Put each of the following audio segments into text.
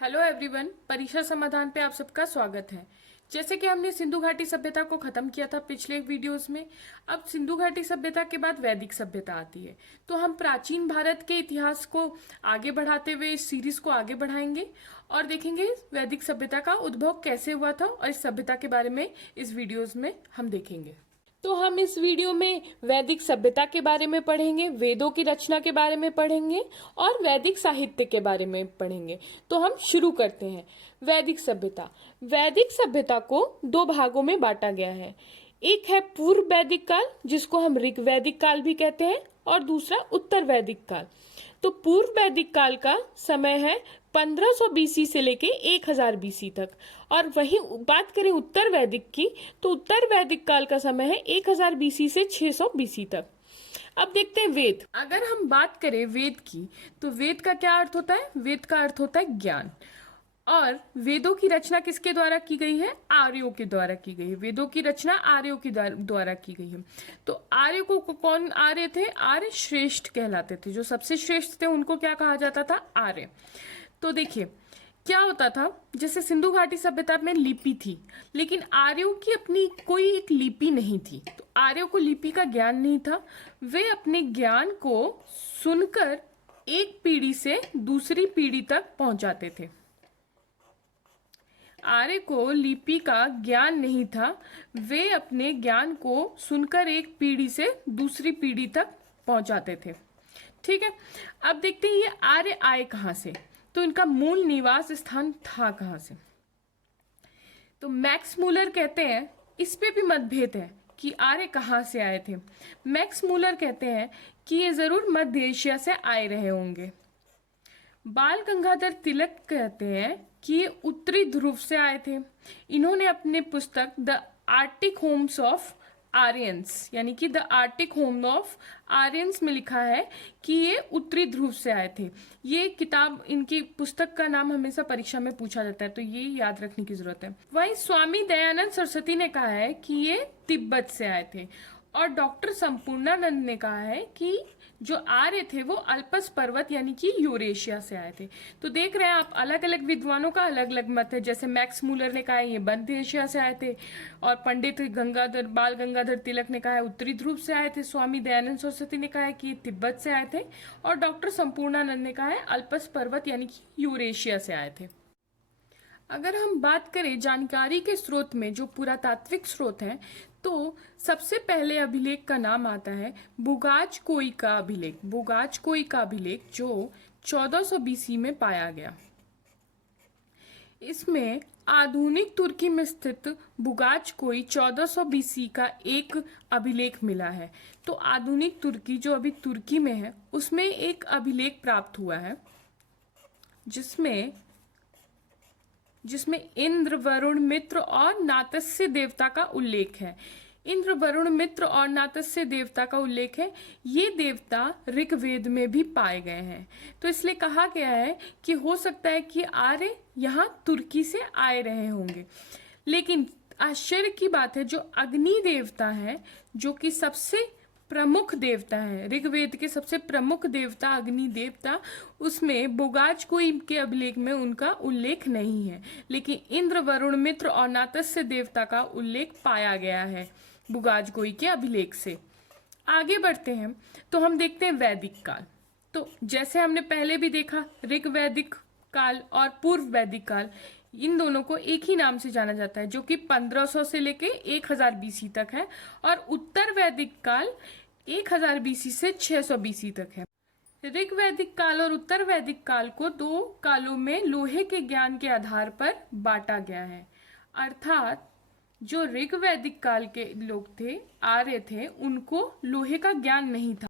Hello everyone, परीक्षा समाधान पे आप सबका स्वागत है। जैसे कि हमने सिंधु घाटी सभ्यता को खत्म किया था पिछले वीडियोस में, अब सिंधु घाटी सभ्यता के बाद वैदिक सभ्यता आती है। तो हम प्राचीन भारत के इतिहास को आगे बढ़ाते हुए इस सीरीज को आगे बढ़ाएंगे और देखेंगे वैदिक सभ्यता का उद्भव कैसे हुआ था, और इस सभ्यता के बारे में इस वीडियोस में हम देखेंगे। तो हम इस वीडियो में वैदिक सभ्यता के बारे में पढ़ेंगे, वेदों की रचना के बारे में पढ़ेंगे और वैदिक साहित्य के बारे में पढ़ेंगे। तो हम शुरू करते हैं। वैदिक सभ्यता। वैदिक सभ्यता को दो भागों में बांटा गया है। एक है पूर्व वैदिक काल, जिसको हम ऋग वैदिक काल भी कहते हैं, और दूसरा उत्तर वैदिक काल। तो पूर्व वैदिक काल का समय है 1500 बीसी से लेके 1000 बीसी तक, और वहीं बात करें उत्तर वैदिक की, तो उत्तर वैदिक काल का समय है 1000 बीसी से 600 बीसी तक। अब देखते हैं वेद। अगर हम बात करें वेद की, तो वेद का क्या अर्थ होता है? वेद का अर्थ होता है ज्ञान। और वेदों की रचना किसके द्वारा की गई है? आर्यों के द्वारा की गई है। वेदों की रचना आर्यों के द्वारा की गई है। तो आर्य को कौन आर्य थे? आर्य श्रेष्ठ कहलाते थे। जो सबसे श्रेष्ठ थे उनको क्या कहा जाता था? आर्य। तो देखिए क्या होता था, जैसे सिंधु घाटी सभ्यता में लिपि थी, लेकिन आर्यों की अपनी कोई एक लिपि नहीं थी। तो आर्यों को लिपि का ज्ञान नहीं था। वे अपने ज्ञान को सुनकर एक पीढ़ी से दूसरी पीढ़ी तक पहुंचाते थे। आर्य को लिपि का ज्ञान नहीं था। वे अपने ज्ञान को सुनकर एक पीढ़ी से दूसरी पीढ़ी तक पहुंचाते थे। ठीक है, अब देखते हैं ये आर्य आए कहाँ से। तो इनका मूल निवास स्थान था कहाँ से? तो मैक्स मूलर कहते हैं, इस पे भी मतभेद है कि आर्य कहाँ से आए थे। मैक्स मूलर कहते हैं कि ये जरूर मध्य एशिया से आए रहे होंगे। बाल गंगाधर तिलक कहते हैं कि ये उत्तरी ध्रुव से आए थे। इन्होंने अपने पुस्तक the Arctic Holmes of Aryans, यानी कि the Arctic home of Aryans में लिखा है कि ये उत्तरी ध्रुव से आए थे। ये किताब, इनकी पुस्तक का नाम हमेशा परीक्षा में पूछा जाता है, तो ये याद रखने की जरूरत है। वहीं स्वामी दयानंद सरस्वती ने कहा है कि ये तिब्बत से आए थे, और डॉक्टर संपूर्णानंद ने कहा है कि जो आर्य थे वो अल्पस पर्वत यानी कि यूरेशिया से आए थे। तो देख रहे हैं आप, अलग अलग विद्वानों का अलग अलग मत है। जैसे मैक्स मूलर ने कहा है ये मध्य एशिया से आए थे, और पंडित बाल गंगाधर तिलक ने कहा है उत्तरी ध्रुव से आए थे, स्वामी दयानंद सरस्वती ने कहा है कि तिब्बत से आए थे, और डॉक्टर संपूर्णानंद ने कहा है अल्पस पर्वत यानी कि यूरेशिया से आए थे। अगर हम बात करें जानकारी के स्रोत में, जो पुरातात्विक स्रोत हैं, तो सबसे पहले अभिलेख का नाम आता है बुगाच कोई का अभिलेख। बुगाच कोई का अभिलेख जो 1400 बीसी में पाया गया। इसमें आधुनिक तुर्की में स्थित बुगाच कोई 1400 बीसी का एक अभिलेख मिला है। तो आधुनिक तुर्की जो अभी तुर्की में है, उसमें एक अभिलेख प्राप्त हुआ है जिसमें इंद्र, वरुण, मित्र और नातस्य देवता का उल्लेख है। इंद्र, वरुण, मित्र और नातस्य देवता का उल्लेख है। ये देवता ऋग्वेद में भी पाए गए हैं। तो इसलिए कहा गया है कि हो सकता है कि आर्य यहाँ तुर्की से आए रहे होंगे। लेकिन आश्चर्य की बात है, जो अग्नि देवता है, जो कि सबसे प्रमुख देवता है, ऋग्वेद के सबसे प्रमुख देवता अग्नि देवता, उसमें बुगाच कोई के अभिलेख में उनका उल्लेख नहीं है। लेकिन इंद्र, वरुण, मित्र और नातस्य देवता का उल्लेख पाया गया है बुगाच कोई के अभिलेख से। आगे बढ़ते हैं तो हम देखते हैं वैदिक काल। तो जैसे हमने पहले भी देखा, ऋग वैदिक काल और पूर्व वैदिक काल, इन दोनों को एक ही नाम से जाना जाता है, जो कि 1500 से लेके 1000 बीसी तक है, और उत्तर वैदिक काल 1000 बीसी से 600 बीसी तक है। ऋग वैदिक काल और उत्तर वैदिक काल को दो कालों में लोहे के ज्ञान के आधार पर बांटा गया है। अर्थात जो ऋग वैदिक काल के लोग थे, आर्य थे, उनको लोहे का ज्ञान नहीं था।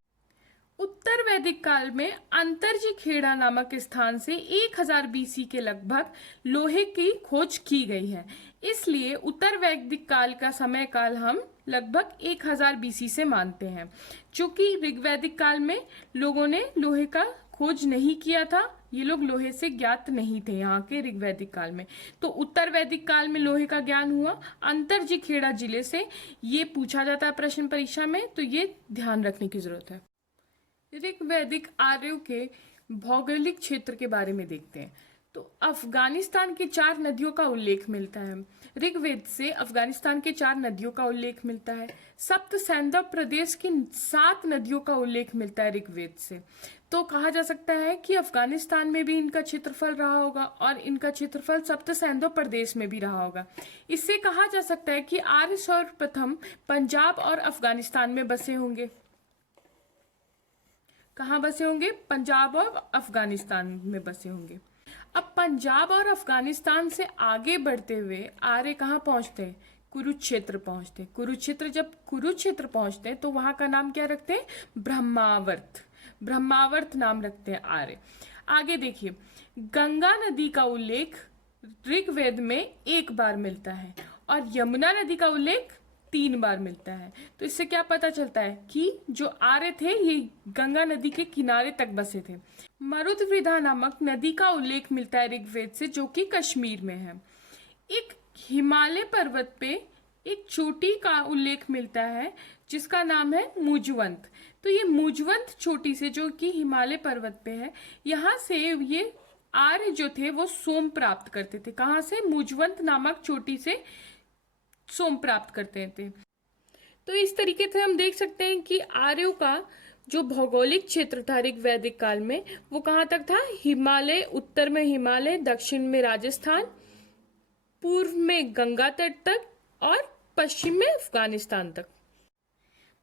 उत्तर वैदिक काल में अंतरजी खेड़ा नामक स्थान से 1000 बीसी के लगभग लोहे की खोज की गई है। इसलिए उत्तर वैदिक काल का समय काल हम लगभग 1000 बीसी से मानते हैं। चूंकि ऋग्वैदिक काल में लोगों ने लोहे का खोज नहीं किया था, ये लोग लोहे से ज्ञात नहीं थे यहाँ के ऋग्वैदिक काल में। तो उत्तर वैदिक काल में लोहे का ज्ञान हुआ अंतरजी खेड़ा जिले से। ये पूछा जाता है प्रश्न परीक्षा में, तो ये ध्यान रखने की जरूरत है। ऋग्वैदिक आर्यों के भौगोलिक क्षेत्र के बारे में देखते हैं। तो अफगानिस्तान की 4 नदियों का उल्लेख मिलता है। ऋग्वेद से अफगानिस्तान के 4 नदियों का उल्लेख मिलता है। सप्त सैंधव प्रदेश की 7 नदियों का उल्लेख मिलता है ऋग्वेद से। तो कहा जा सकता है कि अफगानिस्तान में भी इनका क्षेत्रफल रहा होगा और इनका क्षेत्रफल सप्त सैंधव प्रदेश में भी रहा होगा। इससे कहा जा सकता है कि आर्य सर्वप्रथम पंजाब और अफगानिस्तान में बसे होंगे। कहाँ बसे होंगे? पंजाब और अफगानिस्तान में बसे होंगे। अब पंजाब और अफगानिस्तान से आगे बढ़ते हुए आर्य कहाँ पहुंचते हैं? कुरुक्षेत्र पहुंचते हैं। जब कुरुक्षेत्र पहुंचते हैं तो वहां का नाम क्या रखते हैं? ब्रह्मावर्त। ब्रह्मावर्त नाम रखते हैं आर्य। आगे देखिए, गंगा नदी का उल्लेख ऋग्वेद में 1 बार मिलता है और यमुना नदी का उल्लेख 3 बार मिलता है। तो इससे क्या पता चलता है कि जो आर्य थे ये गंगा नदी के किनारे तक बसे थे। मरुदवृदा नामक नदी का उल्लेख मिलता है ऋग्वेद से, जो कि कश्मीर में है। एक हिमालय पर्वत पे एक चोटी का उल्लेख मिलता है जिसका नाम है मुजवंत। तो ये मुजवंत चोटी से, जो कि हिमालय पर्वत पे है, यहाँ से ये आर्य जो थे वो सोम प्राप्त करते थे। कहाँ से? मुजवंत नामक चोटी से सोम प्राप्त करते थे। तो इस तरीके से हम देख सकते हैं कि आर्यों का जो भौगोलिक क्षेत्र था ऋग्वैदिक काल में वो कहाँ तक था? हिमालय, उत्तर में हिमालय, दक्षिण में राजस्थान, पूर्व में गंगा तट तक और पश्चिम में अफगानिस्तान तक।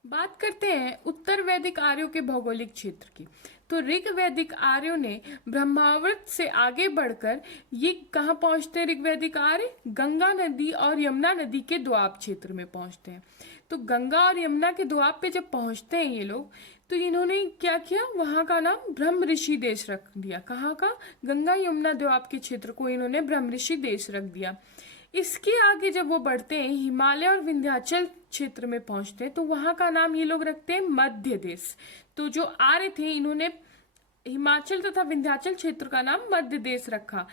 बात करते हैं उत्तर वैदिक आर्यों के भौगोलिक क्षेत्र की। तो ऋग्वैदिक आर्यों ने ब्रह्मावर्त से आगे बढ़कर ये कहाँ पहुंचते हैं? ऋग्वैदिक आर्य गंगा नदी और यमुना नदी के दोआब क्षेत्र में पहुंचते हैं। तो गंगा और यमुना के दोआब पे जब पहुंचते हैं ये लोग, तो इन्होंने क्या किया? वहां का नाम ब्रह्म ऋषि देश रख दिया। कहाँ का? गंगा यमुना दोआब के क्षेत्र को इन्होंने ब्रह्म ऋषि देश रख दिया। इसके आगे जब वो बढ़ते हैं, हिमालय और विंध्याचल क्षेत्र में पहुंचते हैं, तो वहां का नाम ये लोग रखते हैं मध्य देश। तो जो आर्य थे इन्होंने हिमाचल तथा विंध्याचल क्षेत्र का नाम मध्य देश रखा।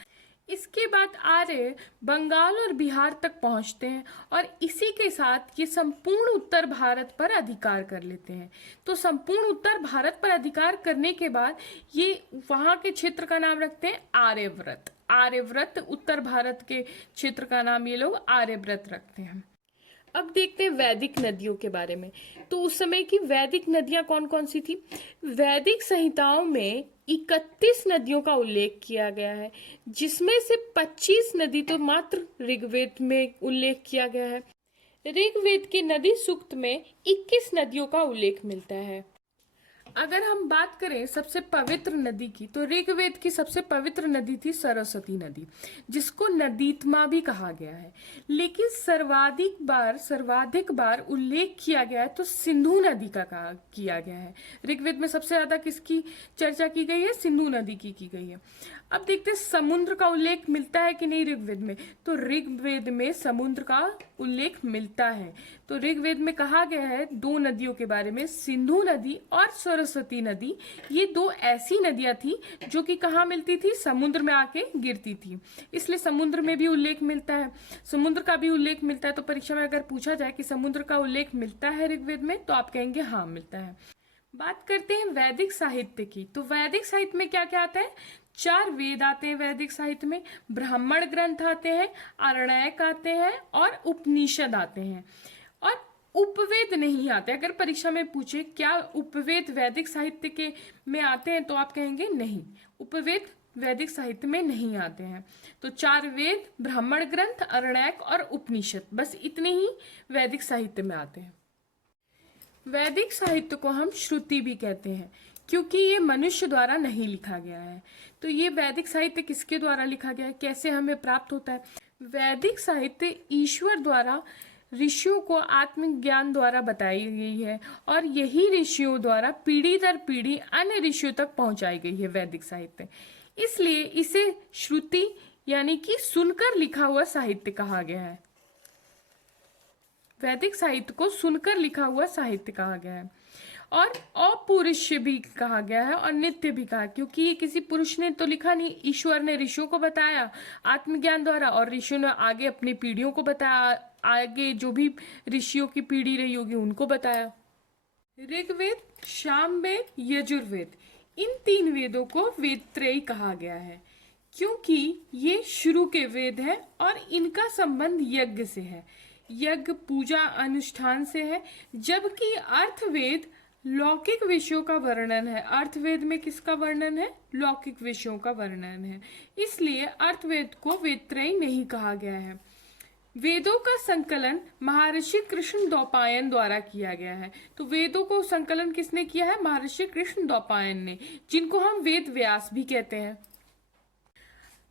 इसके बाद आर्य बंगाल और बिहार तक पहुंचते हैं और इसी के साथ ये संपूर्ण उत्तर भारत पर अधिकार कर लेते हैं। तो संपूर्ण उत्तर भारत पर अधिकार करने के बाद ये वहां के क्षेत्र का नाम रखते हैं आर्यव्रत। आर्यव्रत, उत्तर भारत के क्षेत्र का नाम ये लोग आर्यव्रत रखते हैं। अब देखते हैं वैदिक नदियों के बारे में। तो उस समय की वैदिक नदियां कौन कौन सी थी? वैदिक संहिताओं में 31 नदियों का उल्लेख किया गया है, जिसमें से 25 नदी तो मात्र ऋग्वेद में उल्लेख किया गया है। ऋग्वेद की नदी सूक्त में 21 नदियों का उल्लेख मिलता है। अगर हम बात करें सबसे पवित्र नदी की, तो ऋग्वेद की सबसे पवित्र नदी थी सरस्वती नदी, जिसको नदीत्मा भी कहा गया है। लेकिन सर्वाधिक बार उल्लेख किया गया है तो सिंधु नदी का किया गया है। ऋग्वेद में सबसे ज्यादा किसकी चर्चा की गई है? सिंधु नदी की गई है। अब देखते हैं समुद्र का उल्लेख मिलता है कि नहीं ऋग्वेद में। तो ऋग्वेद में समुद्र का उल्लेख मिलता है। तो ऋग्वेद में कहा गया है 2 नदियों के बारे में, सिंधु नदी और सरस्वती नदी। ये 2 ऐसी नदियां थी जो कि कहाँ मिलती थी? समुद्र में आके गिरती थी। इसलिए समुद्र में भी उल्लेख मिलता है, समुद्र का भी उल्लेख मिलता है। तो परीक्षा में अगर पूछा जाए कि समुद्र का उल्लेख मिलता है ऋग्वेद में, तो आप कहेंगे हाँ मिलता है। बात करते हैं वैदिक साहित्य की। तो वैदिक साहित्य में क्या क्या आता है? 4 वेद आते हैं वैदिक साहित्य में, ब्राह्मण ग्रंथ आते हैं, आरण्यक आते हैं और उपनिषद आते हैं। और उपवेद नहीं आते। अगर परीक्षा में पूछे क्या उपवेद वैदिक साहित्य के में आते हैं, तो आप कहेंगे नहीं, उपवेद वैदिक साहित्य में नहीं आते हैं। तो 4 वेद, ब्राह्मण ग्रंथ, आरण्यक और उपनिषद, बस इतने ही वैदिक साहित्य में आते हैं। वैदिक साहित्य को हम श्रुति भी कहते हैं क्योंकि ये मनुष्य द्वारा नहीं लिखा गया है। तो ये वैदिक साहित्य किसके द्वारा लिखा गया है? कैसे हमें प्राप्त होता है? वैदिक साहित्य ईश्वर द्वारा ऋषियों को आत्मज्ञान द्वारा बताई गई है और यही ऋषियों द्वारा पीढ़ी दर पीढ़ी अन्य ऋषियों तक पहुंचाई गई है वैदिक साहित्य। इसलिए इसे श्रुति यानी कि सुनकर लिखा हुआ साहित्य कहा गया है। वैदिक साहित्य को सुनकर लिखा हुआ साहित्य कहा गया है। और अपौरुषीय भी कहा गया है और नित्य भी कहा, क्योंकि ये किसी पुरुष ने तो लिखा नहीं, ईश्वर ने ऋषियों को बताया आत्मज्ञान द्वारा और ऋषियों ने आगे अपनी पीढ़ियों को बताया, आगे जो भी ऋषियों की पीढ़ी रही होगी उनको बताया। ऋग्वेद, सामवेद, यजुर्वेद, इन 3 वेदों को वेदत्रयी कहा गया है। क्योंकि ये शुरू के वेद हैं और इनका संबंध यज्ञ से है, यज्ञ पूजा अनुष्ठान से है, जबकि अर्थवेद लौकिक विषयों का वर्णन है। अर्थवेद में किसका वर्णन है? लौकिक विषयों का वर्णन है। इसलिए अर्थवेद को वेदत्रयी नहीं कहा गया है। वेदों का संकलन महर्षि कृष्ण द्वैपायन द्वारा किया गया है। तो वेदों को संकलन किसने किया है? महर्षि कृष्ण द्वैपायन ने, जिनको हम वेद व्यास भी कहते हैं।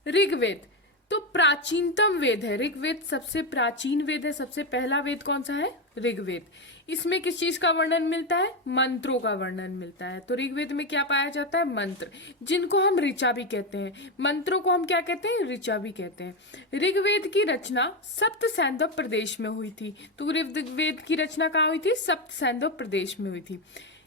ऋग्वेद तो प्राचीनतम वेद है। ऋग्वेद सबसे प्राचीन वेद है। सबसे पहला वेद कौन सा है? ऋग्वेद। इसमें किस चीज का वर्णन मिलता है? मंत्रों का वर्णन मिलता है। तो ऋग्वेद में क्या पाया जाता है? मंत्र, जिनको हम ऋचा भी कहते हैं। मंत्रों को हम क्या कहते हैं? ऋचा भी कहते हैं। ऋग्वेद की रचना सप्त सैंधव प्रदेश में हुई थी। तो ऋग्वेद की रचना कहाँ हुई थी? सप्त सैंधव प्रदेश में हुई थी।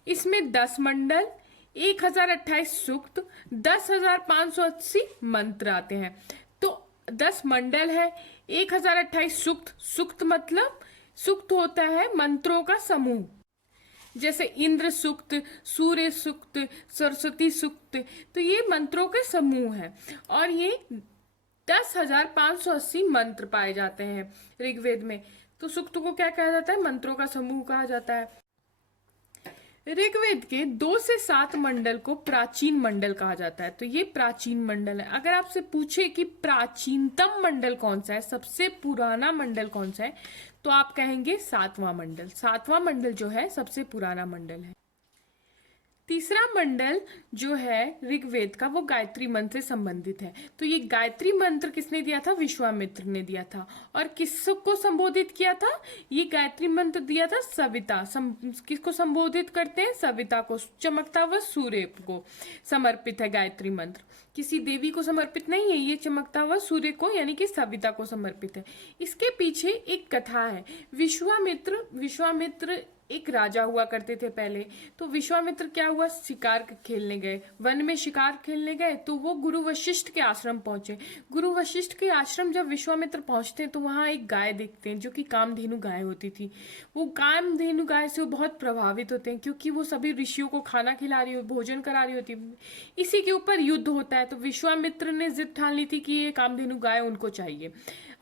इसमें 10 मंडल, 1028 सूक्त, 10,580 मंत्र आते हैं। तो 10 मंडल है, 1028 सूक्त। सूक्त मतलब सूक्त होता है मंत्रों का समूह, जैसे इंद्र सूक्त, सूर्य सूक्त, सरस्वती सूक्त। तो ये मंत्रों के समूह है और ये 10,580 मंत्र पाए जाते हैं ऋग्वेद में। तो सूक्त को क्या कहा जाता है? मंत्रों का समूह कहा जाता है। ऋग्वेद के 2 से 7 मंडल को प्राचीन मंडल कहा जाता है। तो ये प्राचीन मंडल है। अगर आपसे पूछे कि प्राचीनतम मंडल कौन सा है, सबसे पुराना मंडल कौन सा है, तो आप कहेंगे 7वां मंडल। 7वां मंडल जो है सबसे पुराना मंडल है। तीसरा मंडल जो है ऋग्वेद का, वो गायत्री मंत्र से संबंधित है। तो ये गायत्री मंत्र किसने दिया था? विश्वामित्र ने दिया था। और किसको संबोधित किया था? ये गायत्री मंत्र दिया था सविता। किसको संबोधित करते हैं? सविता को। चमकता हुआ सूर्य को समर्पित है गायत्री मंत्र। किसी देवी को समर्पित नहीं है, ये चमकता हुआ सूर्य को यानी कि सविता को समर्पित है। इसके पीछे एक कथा है। विश्वामित्र एक राजा हुआ करते थे पहले। तो विश्वामित्र क्या हुआ? शिकार खेलने गए, वन में शिकार खेलने गए। तो वो गुरु वशिष्ठ के आश्रम पहुंचे। गुरु वशिष्ठ के आश्रम जब विश्वामित्र पहुंचते हैं तो वहां एक गाय देखते हैं जो कि कामधेनु गाय होती थी। वो कामधेनु गाय से वो बहुत प्रभावित होते हैं क्योंकि वो सभी ऋषियों को खाना खिला रही हो, भोजन करा रही होती है। इसी के ऊपर युद्ध होता है। तो विश्वामित्र ने जिद ठान ली थी कि ये कामधेनु गाय उनको चाहिए।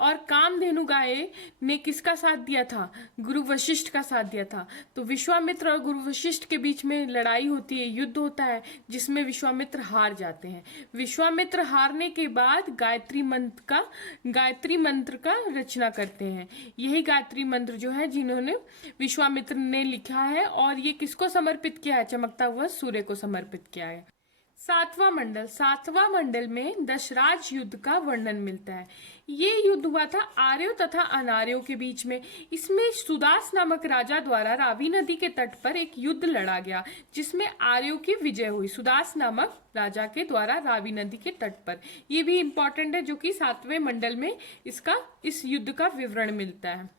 और कामधेनु गाय ने किसका साथ दिया था? गुरु वशिष्ठ का साथ दिया था। तो विश्वामित्र और गुरु वशिष्ठ के बीच में लड़ाई होती है, युद्ध होता है, जिसमें विश्वामित्र हार जाते हैं। विश्वामित्र हारने के बाद गायत्री मंत्र का रचना करते हैं। यही गायत्री मंत्र जो है जिन्होंने विश्वामित्र ने लिखा है और ये किसको समर्पित किया है? चमकता हुआ सूर्य को समर्पित किया है। 7वां मंडल में दशराज युद्ध का वर्णन मिलता है। ये युद्ध हुआ था आर्यों तथा अनार्यों के बीच में। इसमें सुदास नामक राजा द्वारा रावी नदी के तट पर एक युद्ध लड़ा गया जिसमें आर्यों की विजय हुई। सुदास नामक राजा के द्वारा रावी नदी के तट पर। ये भी इंपॉर्टेंट है जो कि 7वें मंडल में इस युद्ध का विवरण मिलता है।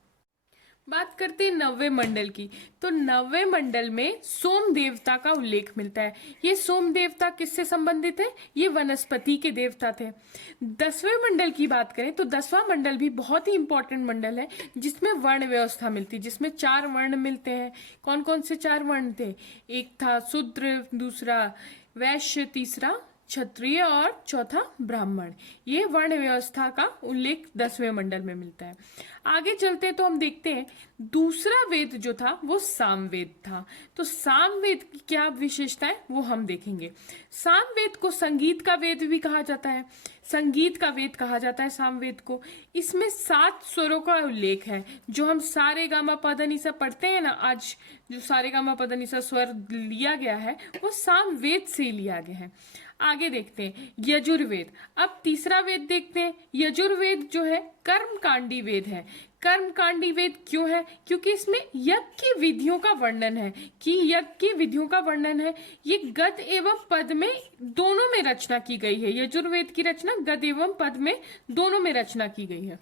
बात करते हैं 9वें मंडल की। तो 9वें मंडल में सोम देवता का उल्लेख मिलता है। ये सोम देवता किससे संबंधित है? ये वनस्पति के देवता थे। 10वें मंडल की बात करें तो 10वां मंडल भी बहुत ही इंपॉर्टेंट मंडल है जिसमें वर्ण व्यवस्था मिलती है, जिसमें 4 वर्ण मिलते हैं। कौन कौन से 4 वर्ण थे? एक था शूद्र, दूसरा वैश्य, तीसरा क्षत्रिय और चौथा ब्राह्मण। ये वर्ण व्यवस्था का उल्लेख 10वें मंडल में मिलता है। आगे चलते तो हम देखते हैं दूसरा वेद जो था वो सामवेद था। तो सामवेद की क्या विशेषता है वो हम देखेंगे। सामवेद को संगीत का वेद भी कहा जाता है। संगीत का वेद कहा जाता है सामवेद को। इसमें 7 स्वरों का उल्लेख है। जो हम सारे गामा पद निसा पढ़ते हैं ना, आज जो सारे गामा पद निसा स्वर लिया गया है वो सामवेद से लिया गया है। आगे देखते हैं यजुर्वेद। अब तीसरा वेद देखते हैं। यजुर्वेद जो है कर्मकांडी वेद है। कर्मकांडी वेद क्यों है? क्योंकि इसमें यज्ञ की विधियों का वर्णन है ये गद एवं पद में दोनों में रचना की गई है। यजुर्वेद की रचना गद एवं पद में दोनों में रचना की गई है।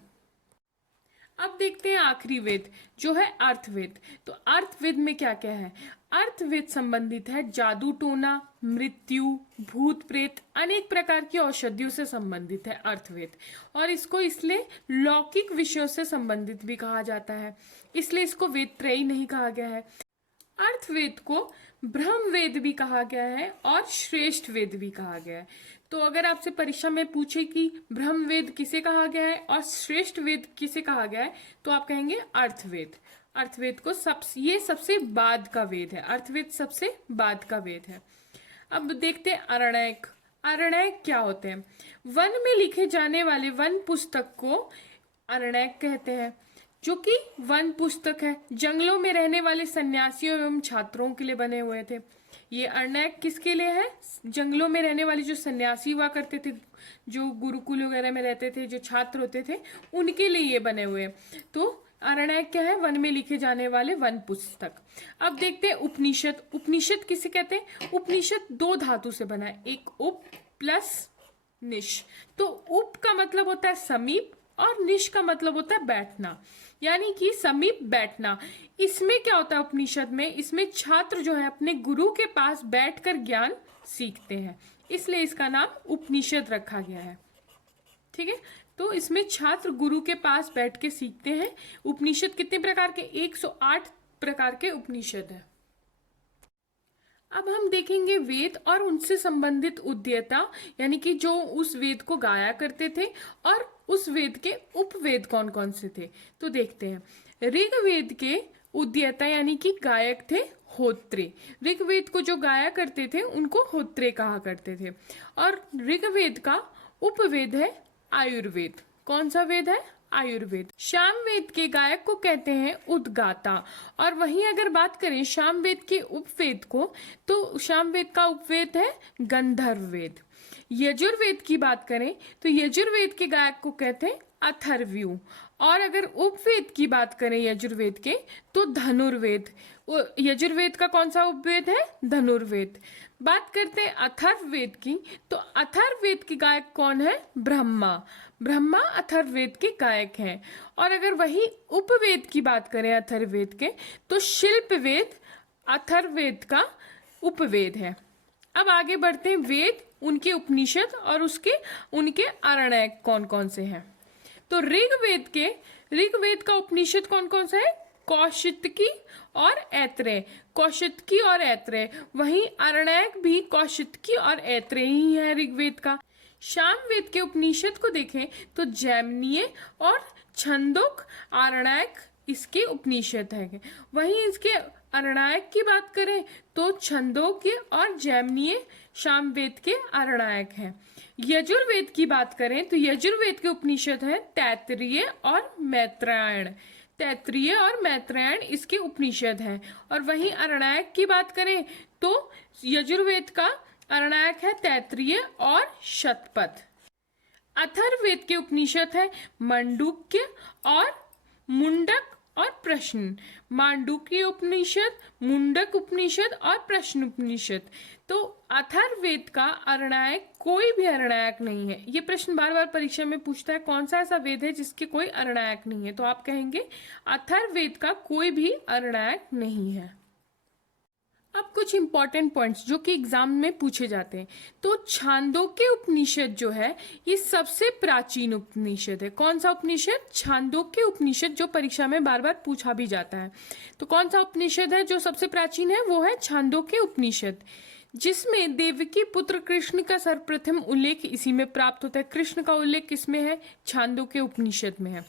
अब देखते हैं आखिरी वेद जो है अर्थवेद। तो अर्थवेद में क्या क्या है? अर्थवेद संबंधित है जादू टोना, मृत्यु, भूत प्रेत, अनेक प्रकार की औषधियों से संबंधित है अर्थवेद। और इसको इसलिए लौकिक विषयों से संबंधित भी कहा जाता है, इसलिए इसको वेदत्रयी नहीं कहा गया है। अर्थवेद को ब्रह्म वेद भी कहा गया है और श्रेष्ठ वेद भी कहा गया है। तो अगर आपसे परीक्षा में पूछे कि ब्रह्म वेद किसे कहा गया है और श्रेष्ठ वेद किसे कहा गया है, तो आप कहेंगे अर्थवेद। अर्थवेद को ये सबसे बाद का वेद है, अर्थवेद सबसे बाद का वेद है। अब देखते हैं अरण्यक। अरण्यक क्या होते हैं? वन में लिखे जाने वाले वन पुस्तक को अरण्यक कहते हैं, जो कि वन पुस्तक है, जंगलों में रहने वाले सन्यासियों एवं छात्रों के लिए बने हुए थे। ये अरण्यक किसके लिए है? जंगलों में रहने वाले जो सन्यासी हुआ करते थे, जो गुरुकुल वगैरह में रहते थे, जो छात्र होते थे, उनके लिए ये बने हुए। तो अरण्यक क्या है? वन में लिखे जाने वाले वन पुस्तक। अब देखते हैं उपनिषद। उपनिषद किसे कहते हैं? उपनिषद दो धातु से बना है, एक उप प्लस निश। तो उप का मतलब होता है समीप और निश का मतलब होता है बैठना, यानी कि समीप बैठना। इसमें क्या होता है उपनिषद में? इसमें छात्र जो है अपने गुरु के पास बैठकर ज्ञान सीखते हैं, इसलिए इसका नाम उपनिषद रखा गया है। ठीक है, तो इसमें छात्र गुरु के पास बैठ के सीखते हैं। उपनिषद कितने प्रकार के? 108 प्रकार के उपनिषद है। अब हम देखेंगे वेद और उनसे संबंधित उद्यता, यानी कि जो उस वेद को गाया करते थे, और उस वेद के उपवेद कौन कौन से थे। तो देखते हैं। ऋग्वेद के उद्यता यानी कि गायक थे होत्रे। ऋग्वेद को जो गाया करते थे उनको होत्रे कहा करते थे। और ऋग्वेद का उपवेद है आयुर्वेद। कौन सा वेद है? आयुर्वेद। सामवेद के गायक को कहते हैं उद्गाता। और वहीं अगर बात करें सामवेद के उपवेद को, तो सामवेद का उपवेद है गंधर्व वेद। यजुर्वेद की बात करें तो यजुर्वेद के गायक को कहते हैं अथर्वयु। और अगर उपवेद की बात करें यजुर्वेद के, तो धनुर्वेद। यजुर्वेद का कौन सा उपवेद है? धनुर्वेद। बात करते हैं अथर्ववेद की, तो अथर्ववेद के गायक कौन है? ब्रह्मा। ब्रह्मा अथर्ववेद के गायक हैं। और अगर वही उपवेद की बात करें अथर्ववेद के, तो शिल्पवेद अथर्ववेद का उपवेद है। अब आगे बढ़ते हैं वेद, उनके उपनिषद और उनके अरण्यक कौन कौन से हैं। तो ऋग्वेद का उपनिषद कौन कौन सा है? कौशितकी और ऐत्रेय। कौशितकी और ऐत्रेय। वहीं अरण्यक भी कौशितकी और ऐत्रेय ही है ऋग्वेद का। सामवेद के उपनिषद को देखें तो जैमिनीय और छंदोक अरण्यक इसके उपनिषद है। वहीं इसके अरण्यक की बात करें तो छंदोक्य और जैमिनीय सामवेद के अरण्यक हैं। यजुर्वेद की बात करें तो यजुर्वेद के उपनिषद है तैत्तिरीय और मैत्रेयण। तैत्तिरीय और मैत्रेयण इसके उपनिषद हैं। और वहीं अरण्यक की बात करें तो यजुर्वेद का अरण्यक है तैत्तिरीय और शतपथ। अथर्ववेद के उपनिषद है मांडुक्य और मुंडक और प्रश्न। मांडुक्य उपनिषद, मुंडक उपनिषद और प्रश्न उपनिषद। तो अथर्ववेद का अरण्यक कोई भी अरण्यक नहीं है। ये प्रश्न बार बार परीक्षा में पूछता है, कौन सा ऐसा वेद है जिसके कोई अरण्यक नहीं है? तो आप कहेंगे अथर्ववेद का कोई भी अरण्यक नहीं है। अब कुछ इंपॉर्टेंट पॉइंट्स जो कि एग्जाम में पूछे जाते हैं। तो छांदोक्य उपनिषद जो है ये सबसे प्राचीन उपनिषद है। कौन सा उपनिषद? छांदोक्य उपनिषद, जो परीक्षा में बार बार पूछा भी जाता है। तो कौन सा उपनिषद है जो सबसे प्राचीन है? वो है छांदोक्य उपनिषद, जिसमें देवकी पुत्र कृष्ण का सर्वप्रथम उल्लेख इसी में प्राप्त होता है। कृष्ण का उल्लेख किसमें है? छांदोक्य उपनिषद में है।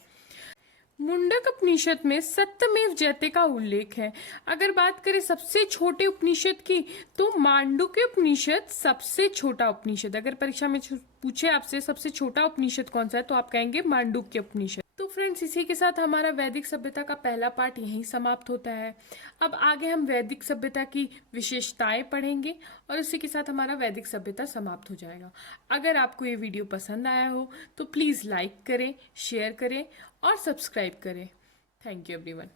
मुंडक उपनिषद में सत्यमेव जयते का उल्लेख है। अगर बात करें सबसे छोटे उपनिषद की, तो मांडुक्य उपनिषद सबसे छोटा उपनिषद। अगर परीक्षा में पूछे आपसे सबसे छोटा उपनिषद कौन सा है, तो आप कहेंगे मांडुक्य उपनिषद। तो फ्रेंड्स, इसी के साथ हमारा वैदिक सभ्यता का पहला पार्ट यहीं समाप्त होता है। अब आगे हम वैदिक सभ्यता की विशेषताएं पढ़ेंगे और इसी के साथ हमारा वैदिक सभ्यता समाप्त हो जाएगा। अगर आपको ये वीडियो पसंद आया हो तो प्लीज़ लाइक करें, शेयर करें और सब्सक्राइब करें। Thank you everyone.